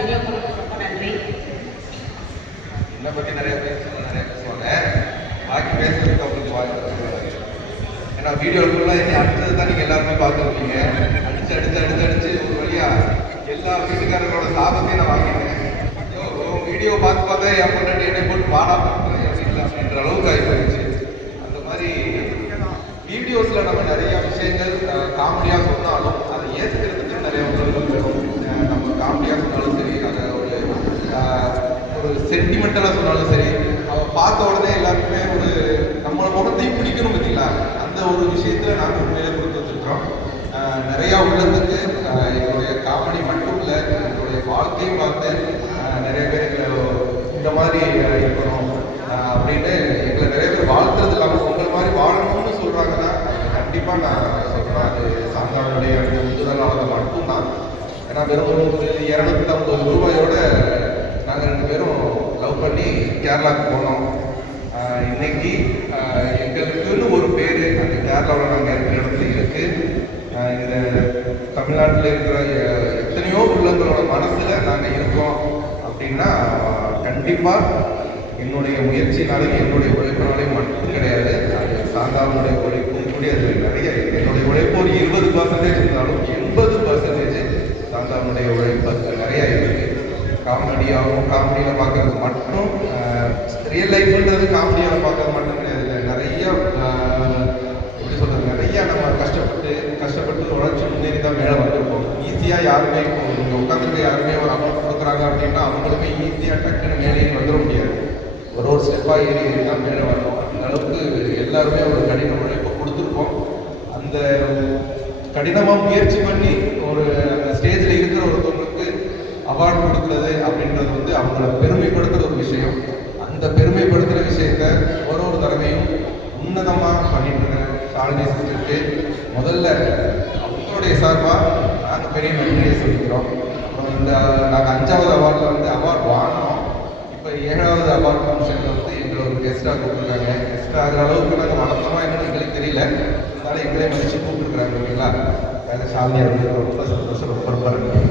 Video போடுறது ரொம்ப நன்றி. என்னை பற்றி நிறைய பேசுவாங்க, பாக்கி பேசுறதுக்கு அவங்களுக்கு வாய்ப்பு. ஏன்னா வீடியோக்குள்ள என்னை அடுத்தது தான் நீங்கள் எல்லாருமே பார்த்துருப்பீங்க. அடிச்சு ஒரு வழியா எல்லா வீட்டுக்காரர்களோட சாபத்தையும் நான் வாங்கிட்டேன். வீடியோ பார்த்து என் பொண்ணு என்னை போட்டு பாடா அப்படின்ற அளவுக்கு ஆகி போயிடுச்சு. அந்த மாதிரி வீடியோஸில் நம்ம நிறைய விஷயங்கள் காமெடியாக சொன்னாலும் அதை ஏற்றுக்கிறதுக்கு நிறைய உணர்வுகள் வேணும். நம்ம காமெடியாக சொன்னாலும் சரி, அதை ஒரு சென்டிமெண்டலாக சொன்னாலும் சரி, அவன் பார்த்த உடனே எல்லாருக்குமே ஒரு நம்மளோட முகத்தையும் பிடிக்கணும் பார்த்தீங்களா, அந்த ஒரு விஷயத்தில் நாங்கள் உண்மையிலே கொடுத்து வச்சுருக்கோம். நிறையா உள்ளதுக்கு எங்களுடைய காமெடி மட்டும் இல்லை, எங்களுடைய வாழ்க்கையும் பார்த்து நிறைய பேர் இந்த மாதிரி இருக்கணும் அப்படின்னு எங்களை நிறைய பேர் வாழ்த்துறது இல்லாமல் உங்களை மாதிரி வாழணும்னு சொல்கிறாங்கன்னா கண்டிப்பாக நான் சொல்கிறேன், அது சாந்தாவுடைய முதலாளர் மட்டும்தான். ஏன்னா வெறும் ஒரு 250 ரூபாயோட நாங்கள் 2 பேரும் லவ் பண்ணி கேரளாவுக்கு போனோம். இன்னைக்கு எங்களுக்குன்னு ஒரு பேர் அந்த கேரளாவில் நாங்கள் இருக்கிற இடத்துல இருக்குது. இந்த தமிழ்நாட்டில் இருக்கிற எத்தனையோ உள்ளங்களோட மனசில் நாங்கள் இருக்கோம் அப்படின்னா கண்டிப்பாக என்னுடைய முயற்சினாலும் என்னுடைய உழைப்பினாலையும் மட்டும் கிடையாது. அது சாந்தாவுடைய உழைப்பும் கூடி அது நிறைய என்னுடைய உழைப்பு ஒரு 20% இருந்தாலும் 80% சாந்தாவுடைய உழைப்பு அது நிறையா இருக்குது. காமெடியில் பார்க்கறது மட்டும் ரியல் லைஃப்ன்றது காமெடியாக பார்க்கறது மட்டும் கிடையாது. நிறைய எப்படி சொல்கிறது, நிறையா நம்ம கஷ்டப்பட்டு உழைச்சி முன்னேறி தான் மேலே வந்திருப்போம். ஈஸியாக யாருமே இப்போ இங்கே உட்காந்துருக்க யாருமே ஒரு அமௌண்ட் கொடுக்குறாங்க அப்படின்னா அவங்களுமே ஈஸியாக டக்குன்னு மேலே வந்துட முடியாது. ஒரு ஸ்டெப்பாக ஏறி தான் மேலே வரணும். அந்த அளவுக்கு எல்லாருமே ஒரு கடின உழைப்பை கொடுத்துருப்போம். அந்த கடினமாக முயற்சி பண்ணி ஒரு அந்த ஸ்டேஜில் இருக்கிற ஒருத்தவங்களுக்கு அவார்டு கொடுக்குறது அப்படின்றது வந்து அவங்கள பெருமைப்படுத்துகிற ஒரு விஷயம். அந்த பெருமைப்படுத்துகிற விஷயத்த ஒரு தடவையும் உன்னதமாக பண்ணிட்டு இருக்கிற ஷாலினி சிஸ்டருக்கு முதல்ல அவங்களுடைய சார்பாக நாங்கள் பெரிய நன்றியை சொல்லிக்கிறோம். அப்புறம் இந்த நாங்கள் 5வது அவார்டில் வந்து அவார்டு வாங்கினோம். இப்போ 7வது அவார்டு ஃபங்க்ஷனில் வந்து எங்களை ஒரு கெஸ்ட்டாக கூப்பிட்டுருக்காங்க. கெஸ்ட்டாக ஆகிற அளவுக்கு நாங்கள் வளர்த்தோமா என்னன்னு எங்களுக்கு தெரியல, அதனால எங்களே மதிச்சு கூப்பிட்டுருக்குறாங்க. ஓகேங்களா, வேறு ஷாலினியாக ரொம்ப சந்தோஷம், ரொம்ப நன்றி.